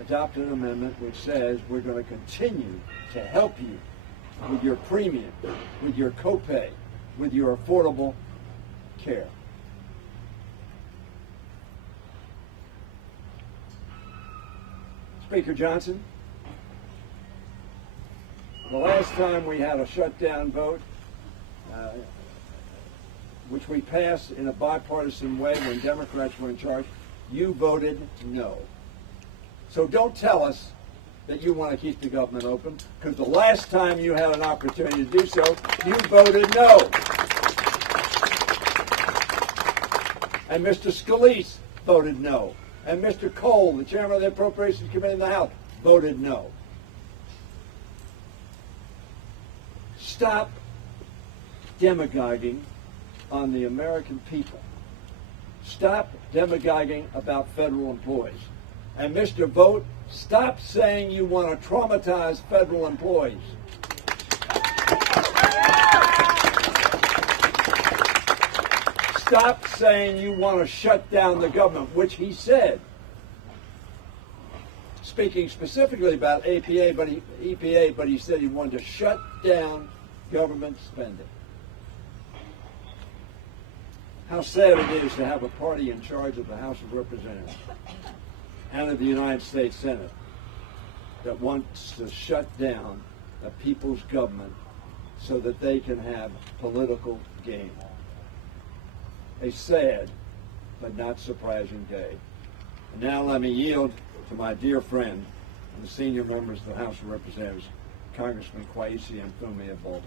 adopt an amendment which says we're going to continue to help you with your premium, with your copay, with your affordable care. Speaker Johnson, the last time we had a shutdown vote, which we passed in a bipartisan way when Democrats were in charge, you voted no. So don't tell us that you want to keep the government open, because the last time you had an opportunity to do so, you voted no. And Mr. Scalise voted no. And Mr. Cole, the chairman of the Appropriations Committee in the House, voted no. Stop demagoguing on the American people. Stop demagoguing about federal employees. And Mr. Vote, stop saying you want to traumatize federal employees. Stop saying you want to shut down the government, which he said. Speaking specifically about EPA, but he said he wanted to shut down government spending. How sad it is to have a party in charge of the House of Representatives and of the United States Senate that wants to shut down the people's government so that they can have political gain. A sad but not surprising day. And now let me yield to my dear friend and the senior members of the House of Representatives, Congressman Kwesi and Thune of Baltimore.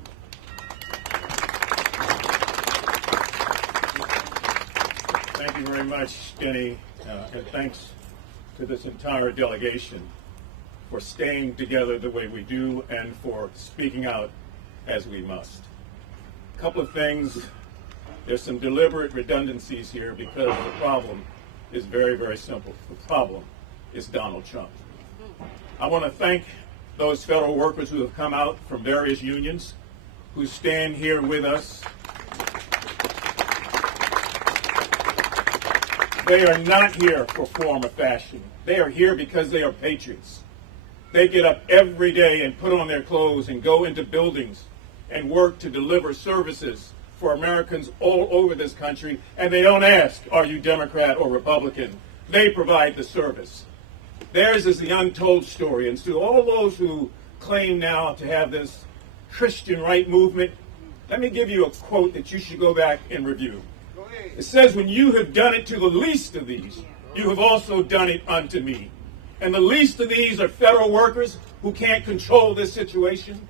Thank you very much, Denny, and thanks to this entire delegation for staying together the way we do and for speaking out as we must. A couple of things. There's some deliberate redundancies here because the problem is very, very simple. The problem is Donald Trump. I want to thank those federal workers who have come out from various unions, who stand here with us. They are not here for form or fashion. They are here because they are patriots. They get up every day and put on their clothes and go into buildings and work to deliver services for Americans all over this country, and they don't ask, are you Democrat or Republican? They provide the service. Theirs is the untold story, and to all those who claim now to have this Christian right movement, let me give you a quote that you should go back and review. It says, when you have done it to the least of these, you have also done it unto me. And the least of these are federal workers who can't control this situation.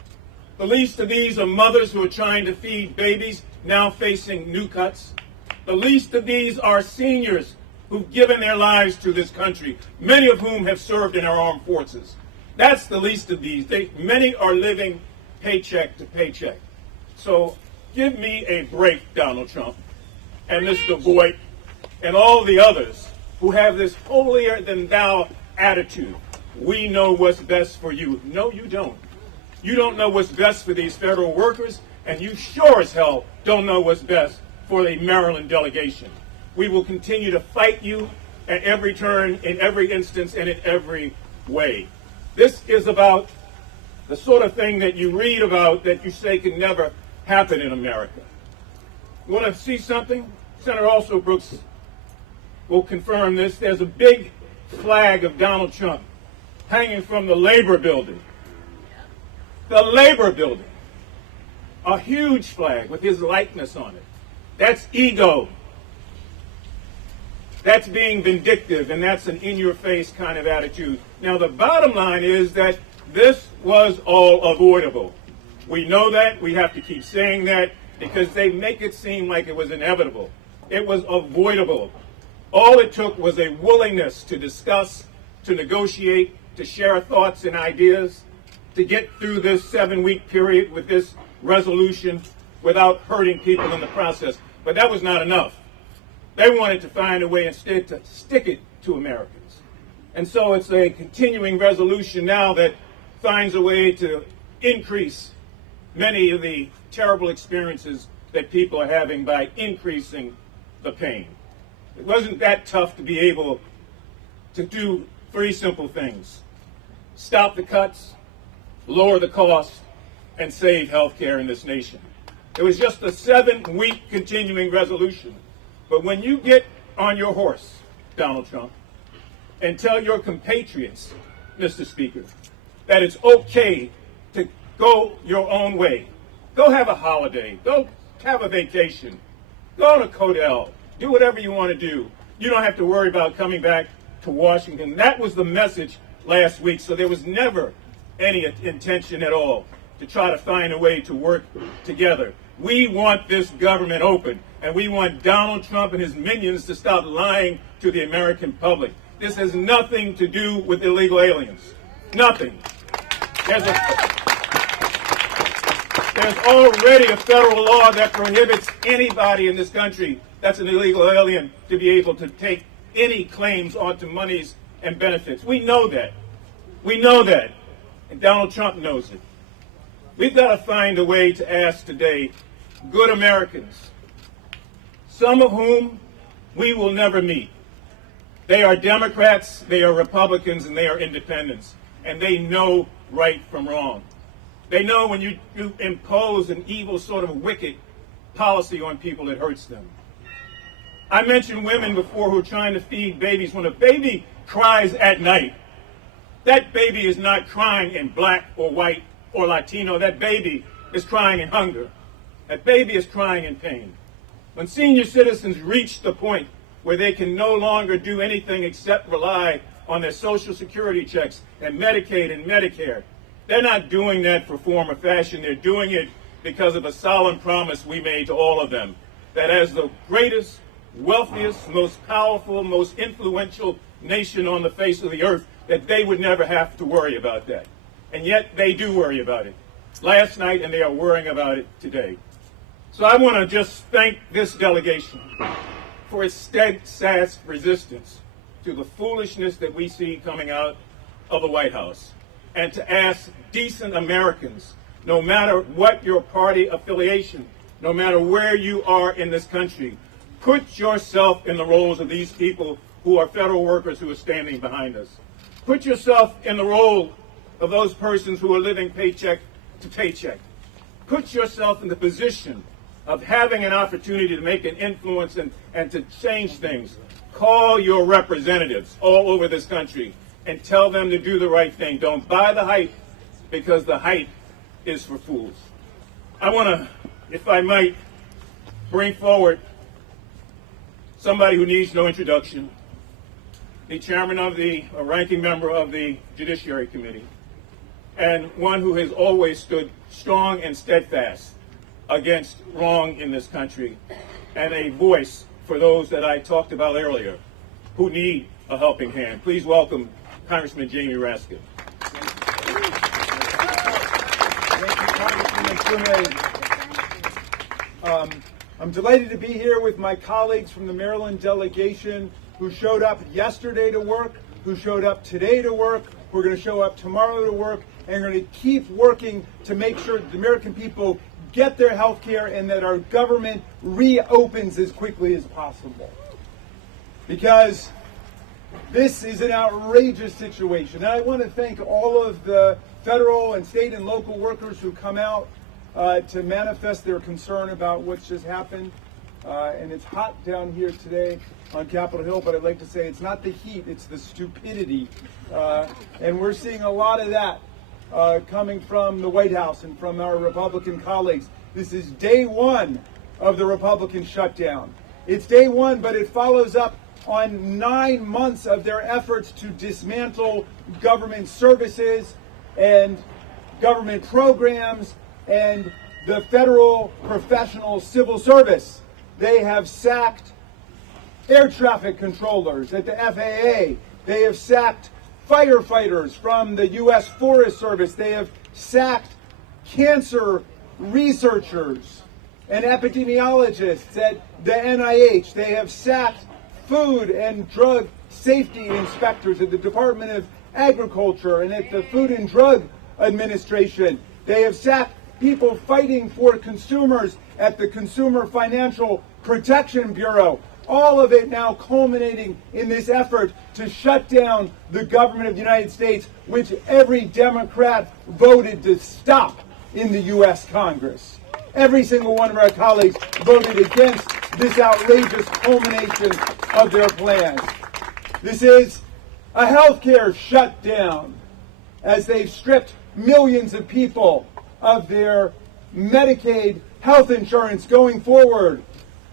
The least of these are mothers who are trying to feed babies, now facing new cuts. The least of these are seniors who've given their lives to this country, many of whom have served in our armed forces. That's the least of these. Many are living paycheck to paycheck. So give me a break, Donald Trump, and Mr. Voigt, and all the others who have this holier-than-thou attitude. We know what's best for you. No, you don't. You don't know what's best for these federal workers, and you sure as hell don't know what's best for the Maryland delegation. We will continue to fight you at every turn, in every instance, and in every way. This is about the sort of thing that you read about that you say can never happen in America. You want to see something? Senator Alsobrooks will confirm this. There's a big flag of Donald Trump hanging from the Labor Building. The Labor Building. A huge flag with his likeness on it. That's ego. That's being vindictive, and that's an in-your-face kind of attitude. Now, the bottom line is that this was all avoidable. We know that. We have to keep saying that because they make it seem like it was inevitable. It was avoidable. All it took was a willingness to discuss, to negotiate, to share thoughts and ideas, to get through this 7-week period with this resolution without hurting people in the process. But that was not enough. They wanted to find a way instead to stick it to Americans. And so it's a continuing resolution now that finds a way to increase many of the terrible experiences that people are having by increasing the pain. It wasn't that tough to be able to do 3 simple things: stop the cuts, lower the cost, and save health care in this nation. It was just a 7-week continuing resolution. But when you get on your horse, Donald Trump, and tell your compatriots, Mr. Speaker, that it's okay to go your own way, go have a holiday, go have a vacation, go to Codell, do whatever you want to do. You don't have to worry about coming back to Washington. That was the message last week. So there was never any intention at all to try to find a way to work together. We want this government open, and we want Donald Trump and his minions to stop lying to the American public. This has nothing to do with illegal aliens. Nothing. There's already a federal law that prohibits anybody in this country that's an illegal alien to be able to take any claims onto monies and benefits. We know that. We know that. And Donald Trump knows it. We've got to find a way to ask today good Americans, some of whom we will never meet. They are Democrats, they are Republicans, and they are independents. And they know right from wrong. They know when you impose an evil sort of wicked policy on people, it hurts them. I mentioned women before who are trying to feed babies. When a baby cries at night, that baby is not crying in black or white or Latino. That baby is crying in hunger. That baby is crying in pain. When senior citizens reach the point where they can no longer do anything except rely on their Social Security checks and Medicaid and Medicare, they're not doing that for form or fashion. They're doing it because of a solemn promise we made to all of them, that as the greatest, wealthiest, most powerful, most influential nation on the face of the earth, that they would never have to worry about that. And yet they do worry about it last night, and they are worrying about it today. So I want to just thank this delegation for its steadfast resistance to the foolishness that we see coming out of the White House, and to ask decent Americans, no matter what your party affiliation, no matter where you are in this country, put yourself in the roles of these people who are federal workers who are standing behind us. Put yourself in the role of those persons who are living paycheck to paycheck. Put yourself in the position of having an opportunity to make an influence and to change things. Call your representatives all over this country and tell them to do the right thing. Don't buy the hype, because the hype is for fools. I want to, if I might, bring forward somebody who needs no introduction, the chairman of the ranking member of the Judiciary Committee, and one who has always stood strong and steadfast against wrong in this country, and a voice for those that I talked about earlier who need a helping hand. Please welcome Congressman Jamie Raskin. Thank you, Congressman. I'm delighted to be here with my colleagues from the Maryland delegation who showed up yesterday to work, who showed up today to work, who are going to show up tomorrow to work, and are going to keep working to make sure that the American people get their health care and that our government reopens as quickly as possible. Because this is an outrageous situation. And I want to thank all of the federal and state and local workers who come out to manifest their concern about what's just happened. and it's hot down here today on Capitol Hill, but I'd like to say it's not the heat, it's the stupidity. And we're seeing a lot of that coming from the White House and from our Republican colleagues. This is day one of the Republican shutdown. It's day one, but it follows up on 9 months of their efforts to dismantle government services and government programs and the federal professional civil service. They have sacked air traffic controllers at the FAA. They have sacked firefighters from the U.S. Forest Service. They have sacked cancer researchers and epidemiologists at the NIH. They have sacked food and drug safety inspectors at the Department of Agriculture and at the Food and Drug Administration. They have sacked people fighting for consumers at the Consumer Financial Protection Bureau. All of it now culminating in this effort to shut down the government of the United States, which every Democrat voted to stop in the U.S. Congress. Every single one of our colleagues voted against this outrageous culmination of their plans. This is a healthcare shutdown as they've stripped millions of people of their Medicaid health insurance going forward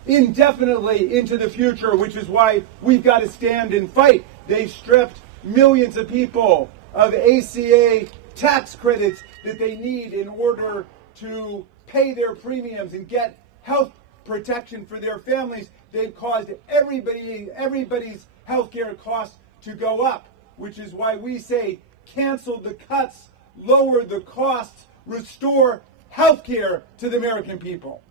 indefinitely into the future, which is why we've got to stand and fight. They stripped millions of people of ACA tax credits that they need in order to pay their premiums and get health protection for their families. They've caused everybody's health care costs to go up, which is why we say cancel the cuts, lower the costs, restore health care to the American people.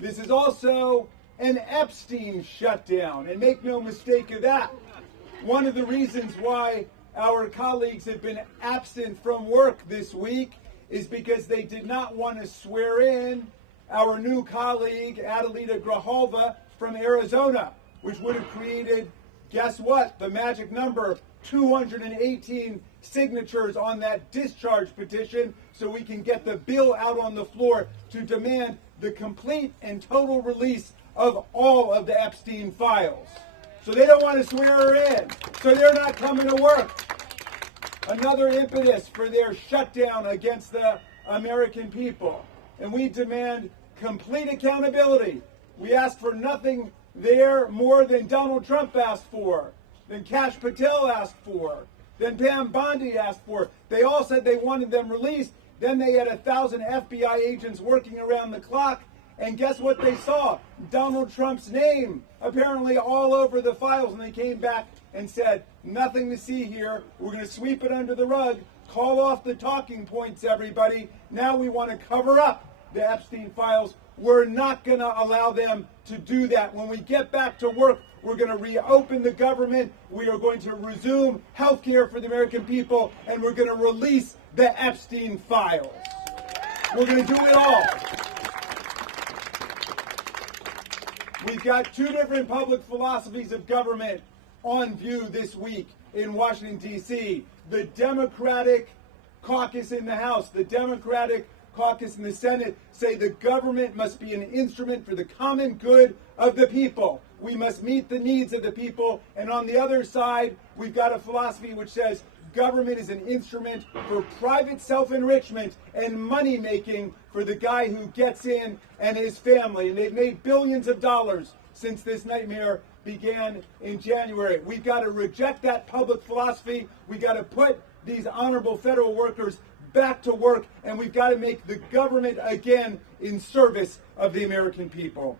This is also an Epstein shutdown, and make no mistake of that. One of the reasons why our colleagues have been absent from work this week is because they did not want to swear in our new colleague, Adelita Grijalva from Arizona, which would have created, guess what, the magic number, 218 signatures on that discharge petition so we can get the bill out on the floor to demand the complete and total release of all of the Epstein files. So they don't want to swear her in, so they're not coming to work. Another impetus for their shutdown against the American people. And we demand complete accountability. We asked for nothing there more than Donald Trump asked for, than Kash Patel asked for, than Pam Bondi asked for. They all said they wanted them released. Then they had 1,000 FBI agents working around the clock. And guess what they saw? Donald Trump's name apparently all over the files. And they came back and said, nothing to see here. We're going to sweep it under the rug. Call off the talking points, everybody. Now we want to cover up the Epstein files. We're not going to allow them to do that. When we get back to work, we're going to reopen the government. We are going to resume health care for the American people. And we're going to release the Epstein files. We're going to do it all. We've got two different public philosophies of government on view this week in Washington, D.C. The Democratic caucus in the House, the Democratic caucus in the Senate say the government must be an instrument for the common good of the people. We must meet the needs of the people. And on the other side, we've got a philosophy which says government is an instrument for private self-enrichment and money-making for the guy who gets in and his family. And they've made billions of dollars since this nightmare began in January. We've got to reject that public philosophy. We've got to put these honorable federal workers back to work, and we've got to make the government again in service of the American people.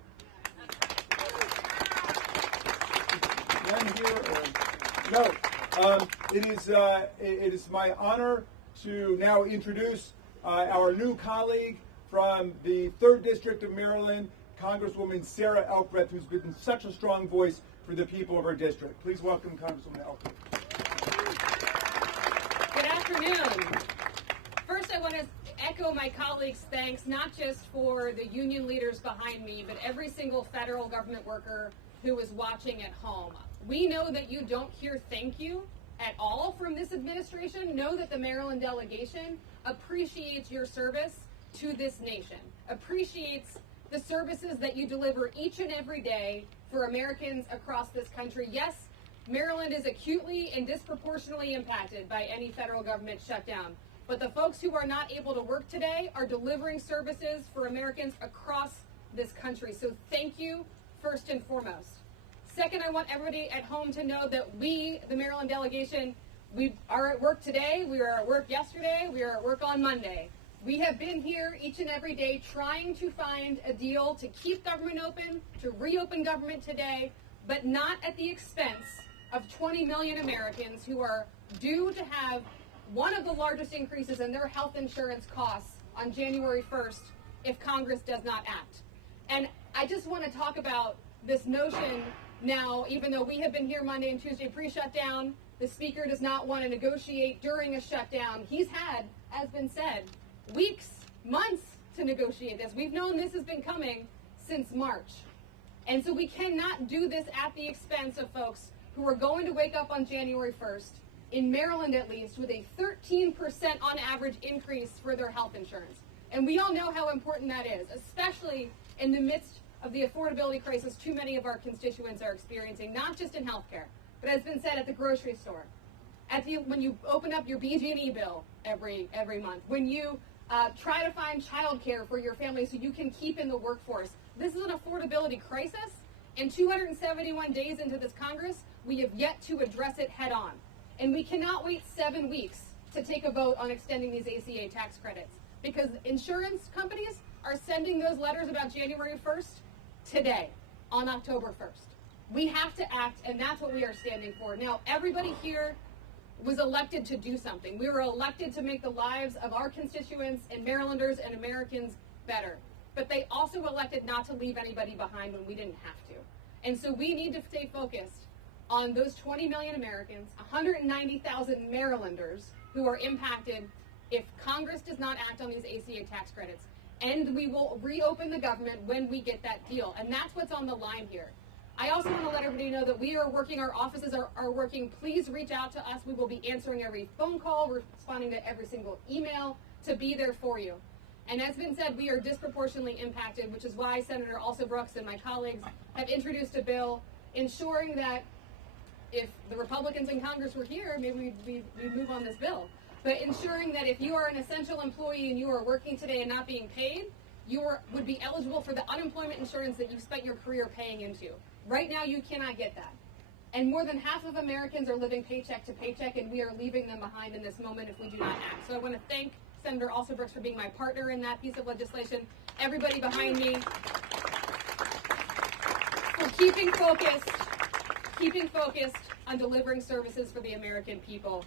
It is my honor to now introduce our new colleague from the 3rd District of Maryland, Congresswoman Sarah Elkbreth, who's been such a strong voice for the people of our district. Please welcome Congresswoman Elkbreth. Good afternoon. First, I want to echo my colleagues' thanks, not just for the union leaders behind me, but every single federal government worker who is watching at home. We know that you don't hear thank you at all from this administration, know that the Maryland delegation appreciates your service to this nation, appreciates the services that you deliver each and every day for Americans across this country. Yes, Maryland is acutely and disproportionately impacted by any federal government shutdown, but the folks who are not able to work today are delivering services for Americans across this country. So thank you, first and foremost. Second, I want everybody at home to know that we, the Maryland delegation, we are at work today, we were at work yesterday, we are at work on Monday. We have been here each and every day trying to find a deal to keep government open, to reopen government today, but not at the expense of 20 million Americans who are due to have one of the largest increases in their health insurance costs on January 1st if Congress does not act. And I just want to talk about this notion now, even though we have been here Monday and Tuesday pre-shutdown, the Speaker does not want to negotiate during a shutdown. He's had, as been said, weeks, months to negotiate this. We've known this has been coming since March. And so we cannot do this at the expense of folks who are going to wake up on January 1st, in Maryland at least, with a 13% on average increase for their health insurance. And we all know how important that is, especially in the midst of the affordability crisis too many of our constituents are experiencing, not just in healthcare, but as been said, at the grocery store, when you open up your BG&E bill every month, when you try to find childcare for your family so you can keep in the workforce. This is an affordability crisis, and 271 days into this Congress, we have yet to address it head on. And we cannot wait 7 weeks to take a vote on extending these ACA tax credits, because insurance companies are sending those letters about January 1st today, on October 1st. We have to act, and that's what we are standing for. Now, everybody here was elected to do something. We were elected to make the lives of our constituents and Marylanders and Americans better. But they also elected not to leave anybody behind when we didn't have to. And so we need to stay focused on those 20 million Americans, 190,000 Marylanders who are impacted if Congress does not act on these ACA tax credits. And we will reopen the government when we get that deal. And that's what's on the line here. I also want to let everybody know that we are working, our offices are working. Please reach out to us. We will be answering every phone call, responding to every single email to be there for you. And as been said, we are disproportionately impacted, which is why Senator Alsobrooks and my colleagues have introduced a bill ensuring that if the Republicans in Congress were here, maybe we'd move on this bill. But ensuring that if you are an essential employee and you are working today and not being paid, you would be eligible for the unemployment insurance that you've spent your career paying into. Right now, you cannot get that. And more than half of Americans are living paycheck to paycheck, and we are leaving them behind in this moment if we do not act. So I want to thank Senator Alsobrooks for being my partner in that piece of legislation, everybody behind me for keeping focused on delivering services for the American people.